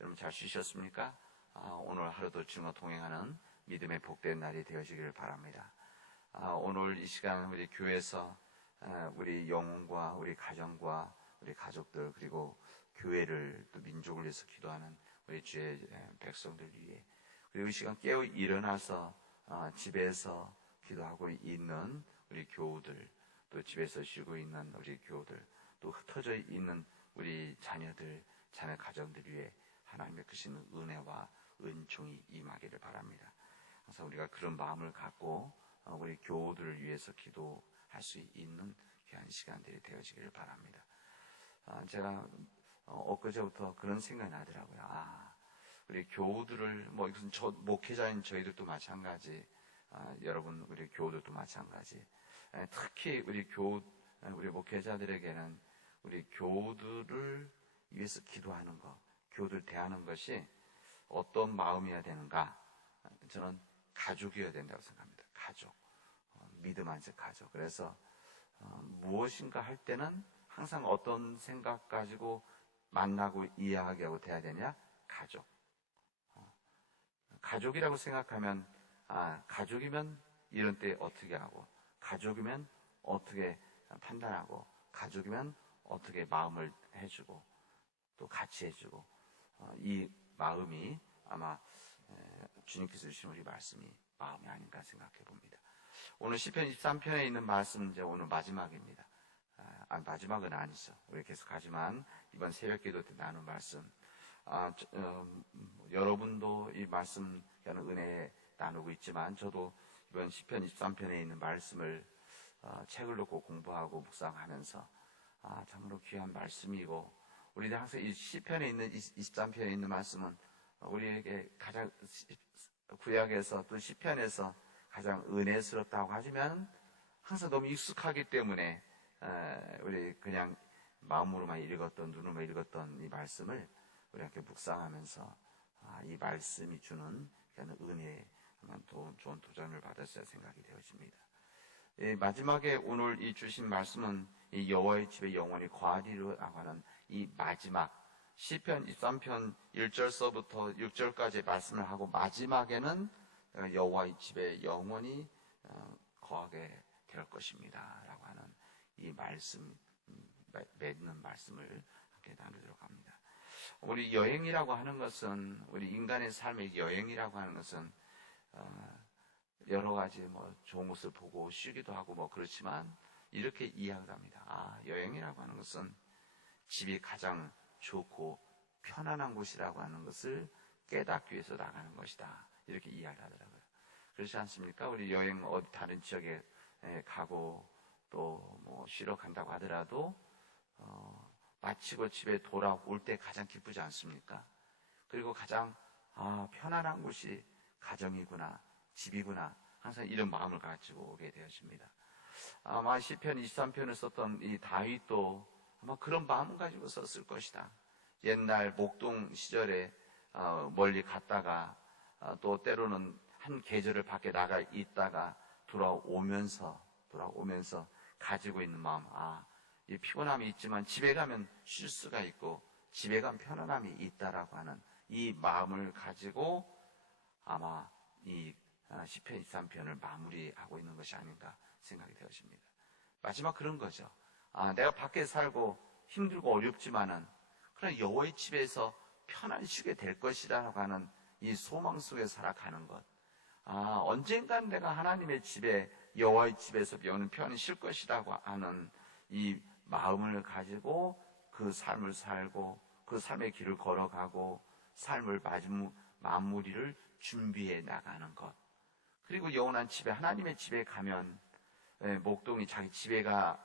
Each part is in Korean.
여러분 잘 쉬셨습니까? 오늘 하루도 주님과 동행하는 믿음의 복된 날이 되어지기를 바랍니다. 오늘 이 시간 우리 교회에서 우리 영혼과 우리 가정과 우리 가족들 그리고 교회를 또 민족을 위해서 기도하는 우리 주의 백성들 위해 그리고 이 시간 깨어 일어나서 집에서 기도하고 있는 우리 교우들 또 집에서 쉬고 있는 우리 교우들 또 흩어져 있는 우리 자녀들 자녀 가정들 위해 하나님의 크신 은혜와 은총이 임하기를 바랍니다. 항상 우리가 그런 마음을 갖고 우리 교우들을 위해서 기도할 수 있는 귀한 시간들이 되어지기를 바랍니다. 제가 엊그제부터 그런 생각이 나더라고요. 우리 교우들을 이것은 목회자인 저희들도 마찬가지, 여러분 우리 교우들도 마찬가지. 특히 우리 목회자들에게는 우리 교우들을 위해서 기도하는 것, 교우들 대하는 것이 어떤 마음이어야 되는가? 저는 가족이어야 된다고 생각합니다. 가족, 믿음 안에서 가족. 그래서 무엇인가 할 때는 항상 어떤 생각 가지고 만나고 이야기하고 대해야 되냐? 가족. 가족이라고 생각하면 가족이면 이런 때 어떻게 하고 가족이면 어떻게 판단하고 가족이면 어떻게 마음을 해주고 또 같이 해주고 이 마음이 아마 주님께서 주신 우리 말씀이 마음이 아닌가 생각해 봅니다. 오늘 시편 23편에 있는 말씀 이제 오늘 마지막입니다. 마지막은 아니죠. 우리 계속 하지만 이번 새벽 기도 때 나눈 말씀 여러분도 이 말씀 은혜 나누고 있지만 저도 이번 시편 23편에 있는 말씀을 책을 놓고 공부하고 묵상하면서 참으로 귀한 말씀이고 우리들 항상 이 시편에 있는 23편에 있는 말씀은 우리에게 가장 구약에서 또 시편에서 가장 은혜스럽다고 하지만 항상 너무 익숙하기 때문에 우리 그냥 마음으로만 읽었던 눈으로만 읽었던 이 말씀을 우리 함께 묵상하면서 이 말씀이 주는 은혜에 좋은 도전을 받았어야 생각이 되어집니다. 마지막에 오늘 이 주신 말씀은 이 여호와의 집에 영원히 거하리라고 하는 이 마지막 시편 23편 1절서부터 6절까지 말씀을 하고 마지막에는 여호와의 집에 영원히 거하게 될 것입니다 라고 하는 이 말씀 맺는 말씀을 함께 나누도록 합니다. 우리 여행이라고 하는 것은 우리 인간의 삶의 여행이라고 하는 것은 여러 가지 좋은 곳을 보고 쉬기도 하고 그렇지만 이렇게 이해를 합니다. 여행이라고 하는 것은 집이 가장 좋고 편안한 곳이라고 하는 것을 깨닫기 위해서 나가는 것이다. 이렇게 이해를 하더라고요. 그렇지 않습니까? 우리 여행 어디 다른 지역에 가고 또 쉬러 간다고 하더라도 마치고 집에 돌아올 때 가장 기쁘지 않습니까? 그리고 가장 편안한 곳이 가정이구나 집이구나 항상 이런 마음을 가지고 오게 되어집니다. 아마 시편 23편을 썼던 이 다윗도 아마 그런 마음을 가지고 썼을 것이다. 옛날 목동 시절에 멀리 갔다가 또 때로는 한 계절을 밖에 나가 있다가 돌아오면서 가지고 있는 마음 이 피곤함이 있지만 집에 가면 쉴 수가 있고 집에 가면 편안함이 있다라고 하는 이 마음을 가지고 아마 이 시편 23편을 마무리하고 있는 것이 아닌가 생각이 되어집니다. 마지막 그런 거죠. 내가 밖에 살고 힘들고 어렵지만은 그런 여호와의 집에서 편안히 쉬게 될 것이라고 하는 이 소망 속에 살아가는 것. 언젠간 내가 하나님의 집에 여호와의 집에서 편히 쉴 것이라고 하는 이 마음을 가지고 그 삶을 살고 그 삶의 길을 걸어가고 삶을 마무리를 준비해 나가는 것. 그리고 영원한 집에 하나님의 집에 가면 목동이 자기 집에 가면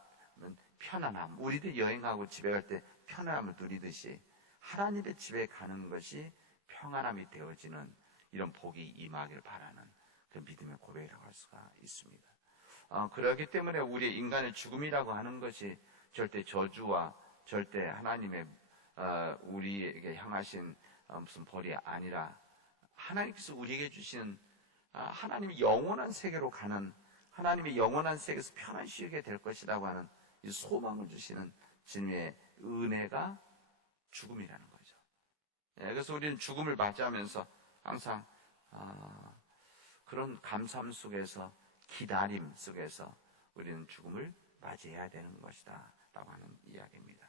편안함 우리들 여행하고 집에 갈 때 편안함을 누리듯이 하나님의 집에 가는 것이 평안함이 되어지는 이런 복이 임하길 바라는 그 믿음의 고백이라고 할 수가 있습니다. 그렇기 때문에 우리의 인간의 죽음이라고 하는 것이 절대 저주와 절대 하나님의 우리에게 향하신 무슨 벌이 아니라 하나님께서 우리에게 주신 하나님의 영원한 세계로 가는 하나님의 영원한 세계에서 편안히 쉬게 될 것이라고 하는 이 소망을 주시는 주님의 은혜가 죽음이라는 거죠. 그래서 우리는 죽음을 맞이하면서 항상 그런 감사함 속에서, 기다림 속에서 우리는 죽음을 맞이해야 되는 것이다 라고 하는 이야기입니다.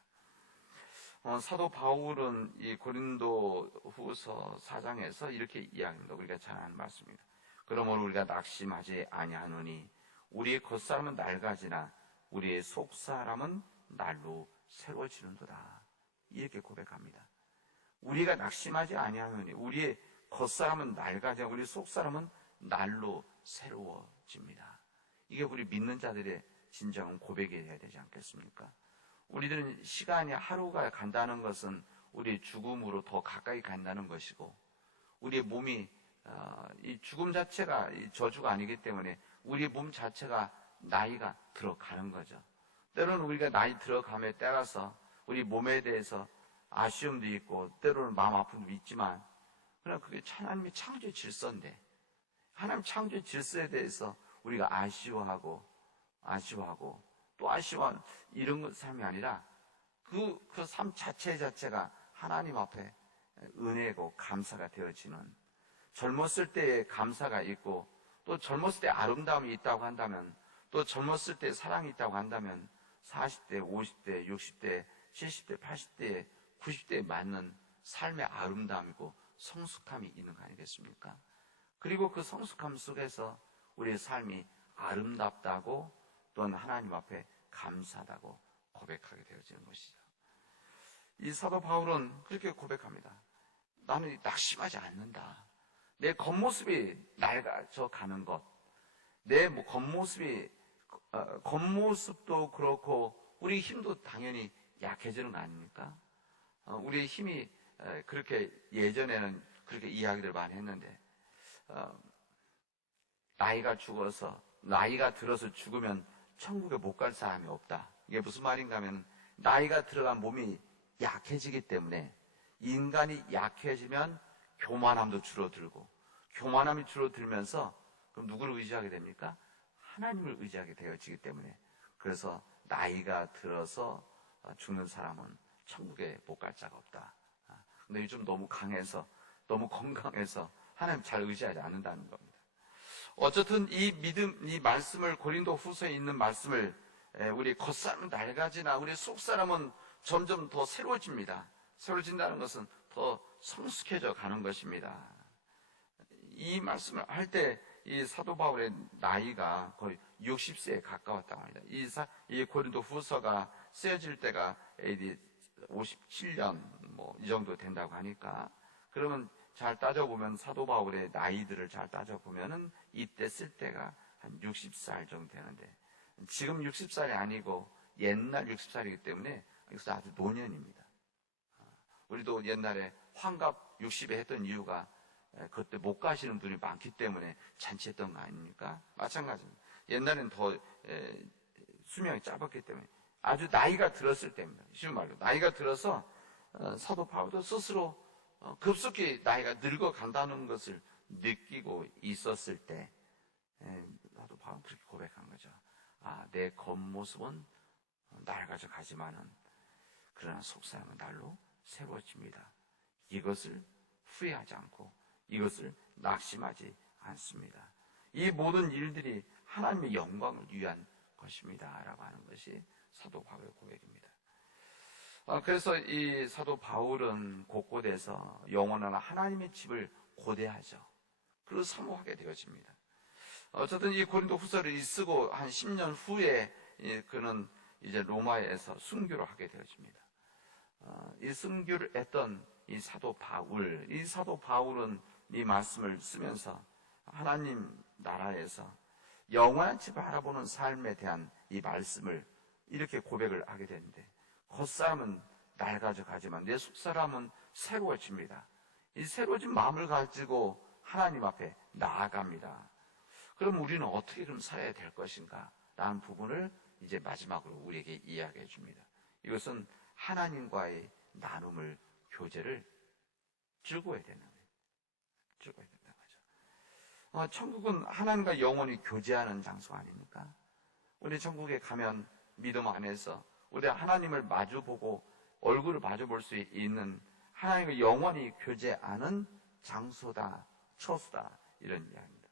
사도 바울은 이 고린도 후서 4장에서 이렇게 이야기합니다. 우리가 잘 아는 말씀입니다. 그러므로 우리가 낙심하지 아니하노니 우리의 겉사람은 낡아지나 우리의 속사람은 날로 새로워지는도다. 이렇게 고백합니다. 우리가 낙심하지 아니하노니 우리의 겉사람은 낡아지나 우리의 속사람은 날로 새로워집니다. 이게 우리 믿는 자들의 진정한 고백이 되어야 되지 않겠습니까? 우리들은 시간이 하루가 간다는 것은 우리의 죽음으로 더 가까이 간다는 것이고, 우리의 몸이 이 죽음 자체가 저주가 아니기 때문에 우리의 몸 자체가 나이가 들어가는 거죠. 때로는 우리가 나이 들어감에 따라서 우리 몸에 대해서 아쉬움도 있고 때로는 마음 아픔도 있지만, 그러나 그게 하나님의 창조의 질서인데, 하나님 창조의 질서에 대해서 우리가 아쉬워하고 또 아쉬워하는 이런 삶이 아니라 그 삶 자체가 하나님 앞에 은혜고 감사가 되어지는, 젊었을 때의 감사가 있고 또 젊었을 때 아름다움이 있다고 한다면, 또 젊었을 때 사랑이 있다고 한다면 40대, 50대, 60대, 70대, 80대, 90대에 맞는 삶의 아름다움이고 성숙함이 있는 거 아니겠습니까? 그리고 그 성숙함 속에서 우리의 삶이 아름답다고 또는 하나님 앞에 감사하다고 고백하게 되어지는 것이죠. 이 사도 바울은 그렇게 고백합니다. 나는 낙심하지 않는다. 내 겉모습이 낡아져 가는 것, 내 겉모습도 그렇고 우리 힘도 당연히 약해지는 거 아닙니까? 우리의 힘이 그렇게 예전에는 그렇게 이야기를 많이 했는데, 나이가 들어서 죽으면 천국에 못 갈 사람이 없다. 이게 무슨 말인가 하면, 나이가 들어간 몸이 약해지기 때문에, 인간이 약해지면 교만함도 줄어들고, 교만함이 줄어들면서 그럼 누구를 의지하게 됩니까? 하나님을 의지하게 되어지기 때문에, 그래서 나이가 들어서 죽는 사람은 천국에 못 갈 자가 없다. 근데 요즘 너무 강해서, 너무 건강해서 하나님 잘 의지하지 않는다는 겁니다. 어쨌든 이 말씀을, 고린도 후서에 있는 말씀을, 우리 겉사람은 낡아지나 우리 속사람은 점점 더 새로워집니다. 새로워진다는 것은 더 성숙해져 가는 것입니다. 이 말씀을 할 때 이 사도 바울의 나이가 거의 60세에 가까웠다고 합니다. 이 고린도 후서가 쓰여질 때가 AD 57년 이 정도 된다고 하니까, 그러면 잘 따져보면 사도 바울의 나이들을 잘 따져보면은 이때 쓸 때가 한 60살 정도 되는데, 지금 60살이 아니고 옛날 60살이기 때문에 이것은 아주 노년입니다. 우리도 옛날에 환갑 60에 했던 이유가 그때 못 가시는 분이 많기 때문에 잔치했던 거 아닙니까? 마찬가지입니다. 옛날엔 더 수명이 짧았기 때문에, 아주 나이가 들었을 때입니다. 쉬운 말로 나이가 들어서 사도 바울도 스스로 급속히 나이가 늙어간다는 것을 느끼고 있었을 때, 사도 바울은 그렇게 고백한 거죠. 내 겉모습은 낡아져 가지만은 그러나 속사람은 날로 새로워집니다. 이것을 후회하지 않고 이것을 낙심하지 않습니다. 이 모든 일들이 하나님의 영광을 위한 것입니다 라고 하는 것이 사도 바울의 고백입니다. 그래서 이 사도 바울은 곳곳에서 영원한 하나님의 집을 고대하죠. 그리고 사모하게 되어집니다. 어쨌든 이 고린도 후서를 쓰고 한 10년 후에 그는 이제 로마에서 순교를 하게 되어집니다. 이 순교를 했던 이 사도 바울은 이 말씀을 쓰면서 하나님 나라에서 영원한 집을 바라보는 삶에 대한 이 말씀을 이렇게 고백을 하게 되는데, 겉사람은 낡아져 가지만 내 속사람은 새로워집니다. 이 새로워진 마음을 가지고 하나님 앞에 나아갑니다. 그럼 우리는 어떻게 그럼 살아야 될 것인가? 라는 부분을 이제 마지막으로 우리에게 이야기해 줍니다. 이것은 하나님과의 나눔을, 교제를 즐거워야 된다는 거죠. 천국은 하나님과 영원히 교제하는 장소 아닙니까? 우리 천국에 가면 믿음 안에서 우리 하나님을 마주보고 얼굴을 마주볼 수 있는 하나님과 영원히 교제하는 장소다, 처소다, 이런 이야기입니다.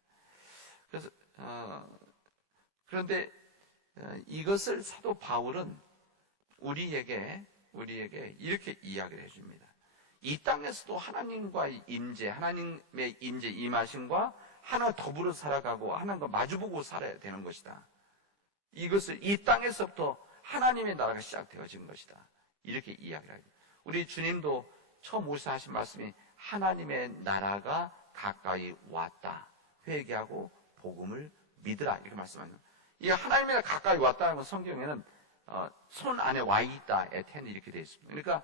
그래서 그런데 이것을 사도 바울은 우리에게 이렇게 이야기를 해줍니다. 이 땅에서도 하나님과의 인재, 하나님의 인재 임하심과 하나 더불어 살아가고 하나님과 마주보고 살아야 되는 것이다. 이것을 이 땅에서부터 하나님의 나라가 시작되어진 것이다. 이렇게 이야기를 하죠. 우리 주님도 처음 오셔서 하신 말씀이 하나님의 나라가 가까이 왔다. 회개하고 복음을 믿으라. 이렇게 말씀합니다. 이 하나님의 나라가 가까이 왔다는 건 성경에는 손 안에 와 있다의 텐이 이렇게 되어 있습니다. 그러니까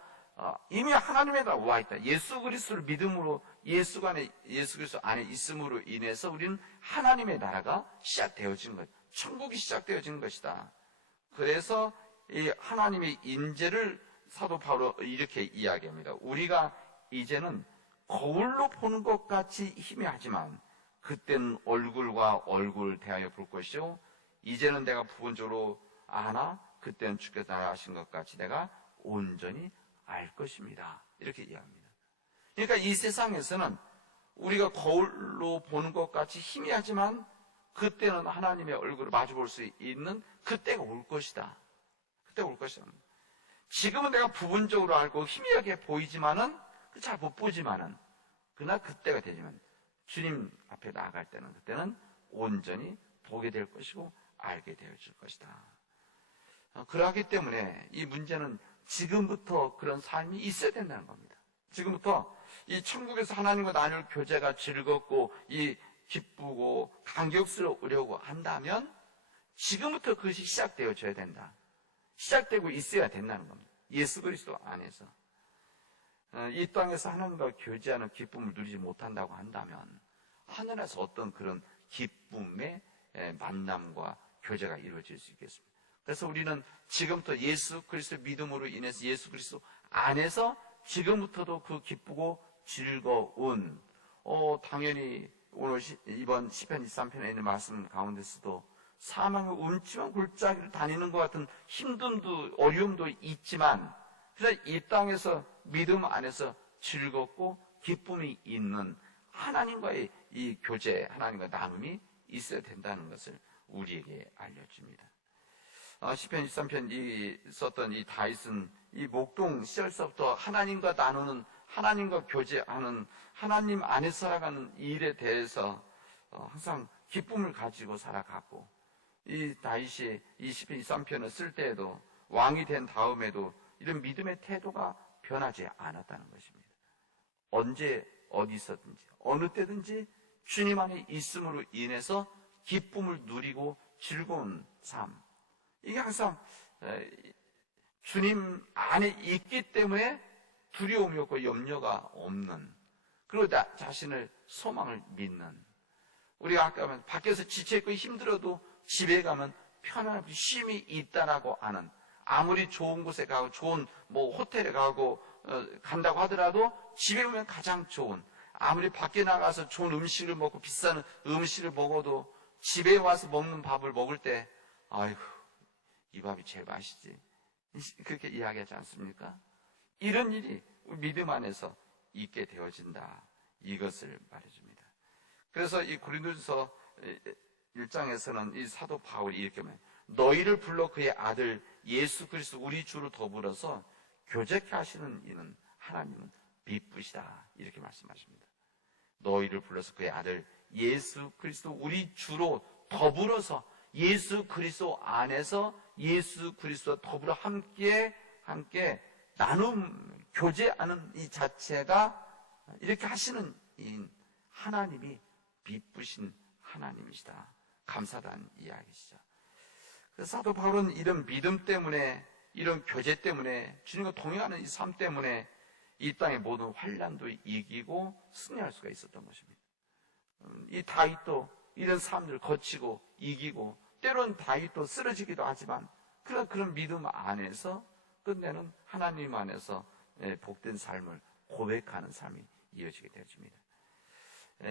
이미 하나님의 나라가 와 있다. 예수 그리스도를 믿음으로 예수 그리스도 안에 있음으로 인해서 우리는 하나님의 나라가 시작되어진 것, 천국이 시작되어진 것이다. 그래서 이 하나님의 인재를 사도 바울은 이렇게 이야기합니다. 우리가 이제는 거울로 보는 것 같이 희미하지만 그때는 얼굴과 얼굴 대하여 볼 것이요 이제는 내가 부분적으로 아나 그때는 주께서 나를 아신 것 같이 내가 온전히 알 것입니다. 이렇게 이야기합니다. 그러니까 이 세상에서는 우리가 거울로 보는 것 같이 희미하지만 그때는 하나님의 얼굴을 마주볼 수 있는 그때가 올 것이다. 그때가 올 것이다. 지금은 내가 부분적으로 알고 희미하게 보이지만은 잘 못 보지만은 그러나 그때가 되지만 주님 앞에 나아갈 때는 그때는 온전히 보게 될 것이고 알게 되어질 것이다. 그러하기 때문에 이 문제는 지금부터 그런 삶이 있어야 된다는 겁니다. 지금부터 이 천국에서 하나님과 나눌 교제가 즐겁고 이 기쁘고 감격스러우려고 한다면 지금부터 그것이 시작되어져야 된다. 시작되고 있어야 된다는 겁니다. 예수 그리스도 안에서. 이 땅에서 하나님과 교제하는 기쁨을 누리지 못한다고 한다면 하늘에서 어떤 그런 기쁨의 만남과 교제가 이루어질 수 있겠습니다. 그래서 우리는 지금부터 예수 그리스도 믿음으로 인해서 예수 그리스도 안에서 지금부터도 그 기쁘고 즐거운 당연히 오늘 이번 시편 23편에 있는 말씀 가운데서도 사망의 음침한 골짜기를 다니는 것 같은 힘듦도 어려움도 있지만 그래서 이 땅에서 믿음 안에서 즐겁고 기쁨이 있는 하나님과의 이 교제, 하나님과 나눔이 있어야 된다는 것을 우리에게 알려줍니다. 시편 23편 썼던 이 다윗은 이 목동 시절서부터 하나님과 나누는, 하나님과 교제하는, 하나님 안에 살아가는 일에 대해서 항상 기쁨을 가지고 살아가고, 이 다윗이 이 시편 23편을 쓸 때에도 왕이 된 다음에도 이런 믿음의 태도가 변하지 않았다는 것입니다. 언제 어디서든지 어느 때든지 주님 안에 있음으로 인해서 기쁨을 누리고 즐거운 삶, 이게 항상 주님 안에 있기 때문에 두려움이 없고 염려가 없는, 그리고 나 자신을 소망을 믿는, 우리가 아까 말한 밖에서 지쳐있고 힘들어도 집에 가면 편안하고 쉼이 있다라고 하는, 아무리 좋은 곳에 가고 좋은 호텔에 가고 간다고 하더라도 집에 오면 가장 좋은, 아무리 밖에 나가서 좋은 음식을 먹고 비싼 음식을 먹어도 집에 와서 먹는 밥을 먹을 때 아이고 이 밥이 제일 맛있지, 그렇게 이야기하지 않습니까? 이런 일이 믿음 안에서 있게 되어진다, 이것을 말해줍니다. 그래서 이 고린도전서 1장에서는 이 사도 바울이 이렇게 말해요. 너희를 불러 그의 아들 예수 그리스도 우리 주로 더불어서 교제케 하시는 이는 하나님은 비쁘시다, 이렇게 말씀하십니다. 너희를 불러서 그의 아들 예수 그리스도 우리 주로 더불어서 예수 그리스도 안에서 예수 그리스도와 더불어 함께 나눔, 교제하는 이 자체가 이렇게 하시는 이 하나님이 비쁘신 하나님이시다, 감사하다는 이야기시죠. 그래서 사도 바울은 이런 믿음 때문에, 이런 교제 때문에, 주님과 동행하는 이 삶 때문에 이 땅의 모든 환난도 이기고 승리할 수가 있었던 것입니다. 이 다윗도 이런 삶들을 거치고 이기고, 때로는 다윗도 쓰러지기도 하지만 그런 믿음 안에서 끝내는 하나님 안에서 복된 삶을 고백하는 삶이 이어지게 되어집니다.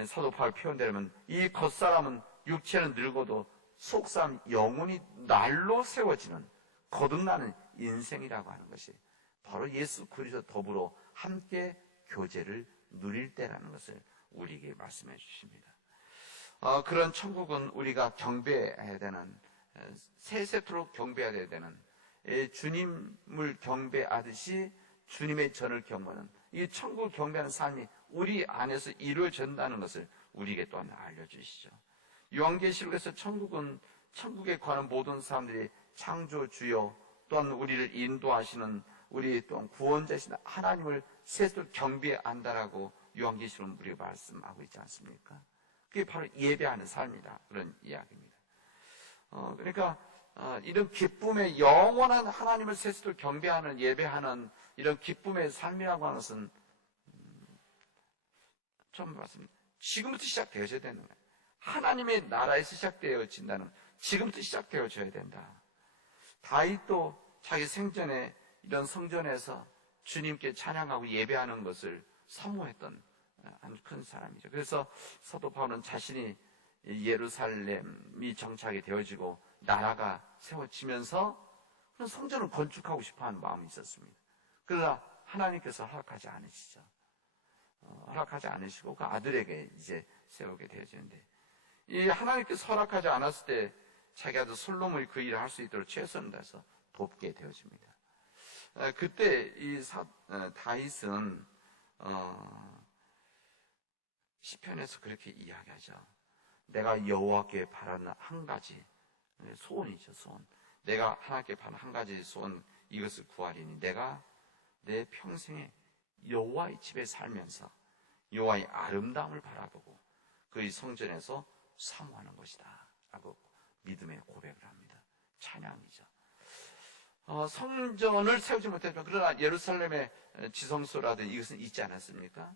사도 바울 표현대로면 이 겉사람은 육체는 늙어도 속사람 영혼이 날로 세워지는 거듭나는 인생이라고 하는 것이 바로 예수 그리스도 더불어 함께 교제를 누릴 때라는 것을 우리에게 말씀해 주십니다. 그런 천국은 우리가 경배해야 되는, 세세토록 경배해야 되는, 주님을 경배하듯이 주님의 전을 경배하는, 이 천국을 경배하는 삶이 우리 안에서 이루어진다는 것을 우리에게 또한 알려주시죠. 요한계시록에서 천국에 관한 모든 사람들이 창조주여 또한 우리를 인도하시는 우리 또한 구원자신 하나님을 세세토록 경배한다라고 요한계시록은 우리가 말씀하고 있지 않습니까? 그게 바로 예배하는 삶이다, 그런 이야기입니다. 그러니까 이런 기쁨의 영원한 하나님을 세세토록 경배하는, 예배하는 이런 기쁨의 삶이라고 하는 것은 처음 봤습니다. 지금부터 시작되어져야 되는 거예요. 하나님의 나라에서 시작되어진다는, 지금부터 시작되어져야 된다. 다윗도 자기 생전에 이런 성전에서 주님께 찬양하고 예배하는 것을 사모했던 아주 큰 사람이죠. 그래서 사도 바울은 자신이 예루살렘이 정착이 되어지고 나라가 세워지면서 그런 성전을 건축하고 싶어하는 마음이 있었습니다. 그러나 하나님께서 허락하지 않으시죠. 허락하지 않으시고 그 아들에게 이제 세우게 되어지는데, 이 하나님께서 허락하지 않았을 때 자기 아들 솔로몬이 그 일을 할 수 있도록 최선을 다해서 돕게 되어집니다. 그때 이 다윗은 시편에서 그렇게 이야기하죠. 내가 여호와께 바라는 한 가지 소원이죠, 소원. 내가 하나님께 바라는 한 가지 소원, 이것을 구하리니 내가 내 평생에 여호와의 집에 살면서 여호와의 아름다움을 바라보고 그의 성전에서 사모하는 것이다 라고 믿음의 고백을 합니다. 찬양이죠. 성전을 세우지 못했지만 그러나 예루살렘의 지성소라든지 이것은 있지 않았습니까?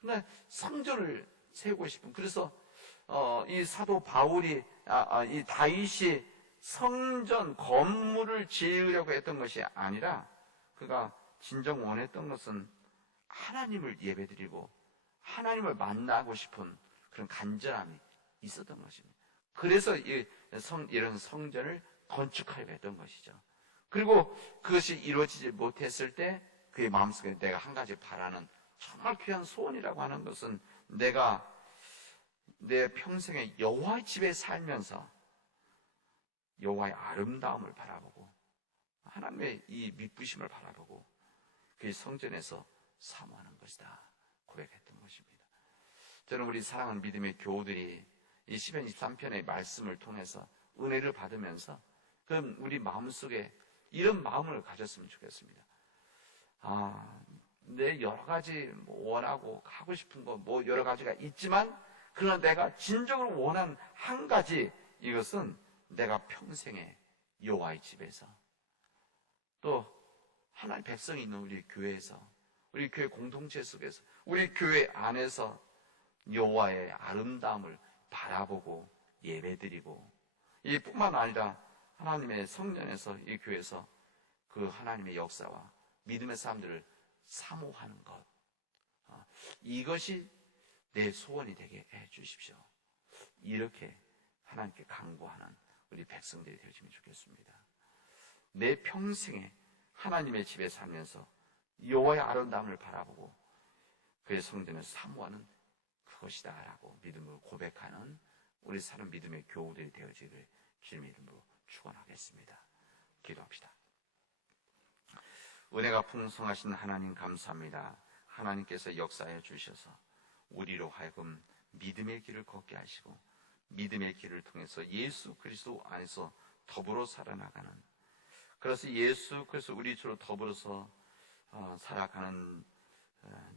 그러나 성전을 세우고 싶은, 그래서 이 사도 바울이 이 다윗이 성전 건물을 지으려고 했던 것이 아니라 그가 진정 원했던 것은 하나님을 예배드리고 하나님을 만나고 싶은 그런 간절함이 있었던 것입니다. 그래서 이런 성전을 건축하려고 했던 것이죠. 그리고 그것이 이루어지지 못했을 때 그의 마음속에 내가 한 가지 바라는 정말 귀한 소원이라고 하는 것은 내가 내 평생에 여호와의 집에 살면서 여호와의 아름다움을 바라보고 하나님의 이 미쁘심을 바라보고 그의 성전에서 사모하는 것이다 고백했던 것입니다. 저는 우리 사랑하는 믿음의 교우들이 이 시편 23편의 말씀을 통해서 은혜를 받으면서 그럼 우리 마음속에 이런 마음을 가졌으면 좋겠습니다. 내 여러 가지 원하고 하고 싶은 거 여러 가지가 있지만 그러나 내가 진정으로 원하는 한 가지, 이것은 내가 평생에 여호와의 집에서 또 하나님의 백성이 있는 우리 교회에서, 우리 교회 공동체 속에서, 우리 교회 안에서 여호와의 아름다움을 바라보고 예배드리고, 이뿐만 아니라 하나님의 성전에서, 이 교회에서 그 하나님의 역사와 믿음의 사람들을 사모하는 것, 이것이 내 소원이 되게 해 주십시오. 이렇게 하나님께 간구하는 우리 백성들이 되시면 좋겠습니다. 내 평생에 하나님의 집에 살면서 여호와의 아름다움을 바라보고 그의 성전을 사모하는 그것이다 라고 믿음으로 고백하는 우리 사는 믿음의 교우들이 되어지기를 주님의 이름으로 축원하겠습니다. 기도합시다. 은혜가 풍성하신 하나님 감사합니다. 하나님께서 역사해 주셔서 우리로 하여금 믿음의 길을 걷게 하시고 믿음의 길을 통해서 예수 그리스도 안에서 더불어 살아나가는, 그래서 예수 그리스도 우리 주로 더불어서 살아가는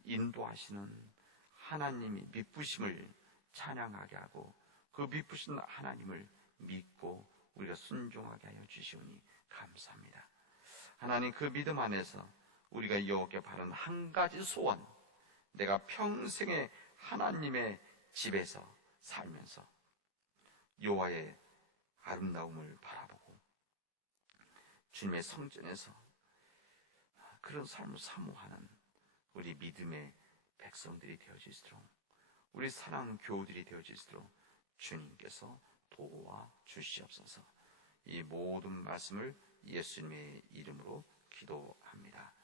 인도하시는 하나님이 미쁘심을 찬양하게 하고 그 미쁘신 하나님을 믿고 우리가 순종하게 하여 주시오니 감사합니다. 하나님, 그 믿음 안에서 우리가 여호와께 바라는 한 가지 소원, 내가 평생에 하나님의 집에서 살면서 여호와의 아름다움을 바라보고 주님의 성전에서 그런 삶을 사모하는 우리 믿음의 백성들이 되어지도록, 우리 사랑하는 교우들이 되어지도록 주님께서 도와 주시옵소서. 이 모든 말씀을 예수님의 이름으로 기도합니다. 합니다.